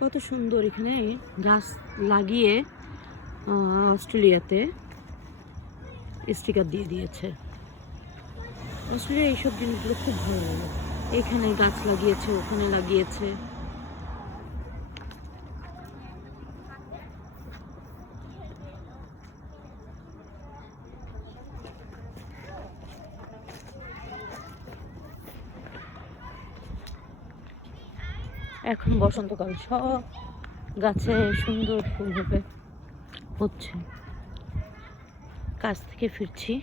কত সুন্দর এখানে গাছ লাগিয়ে অস্ট্রেলিয়াতে স্টিকার দিয়ে দিয়েছে। অস্ট্রেলিয়া এইসব জিনিসগুলো খুব ভালো লাগে। এখানে গাছ লাগিয়েছে, ওখানে লাগিয়েছে। এখন বসন্তকাল, সব গাছে সুন্দর ফুল হচ্ছে। কাজ থেকে ফিরছি।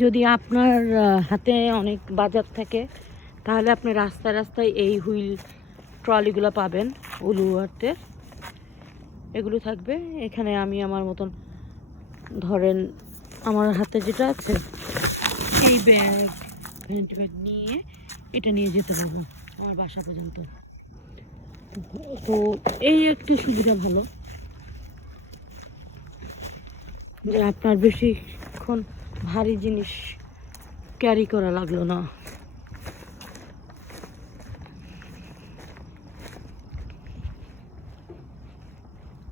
যদি আপনার হাতে অনেক বাজার থাকে তাহলে আপনি রাস্তায় রাস্তায় এই হুইল ট্রলিগুলো পাবেন, উলুয়াতে এগুলো থাকবে। এখানে আমি আমার মতন ধরেন আমার হাতে যেটা আছে এই ব্যাগ, ভ্যানিটি ব্যাগ নিয়ে এটা নিয়ে যেতে পারবো আমার বাসা পর্যন্ত। তো এই একটি সুবিধা ভালো যে আপনার বেশিক্ষণ ভারী জিনিস ক্যারি করা লাগলো না।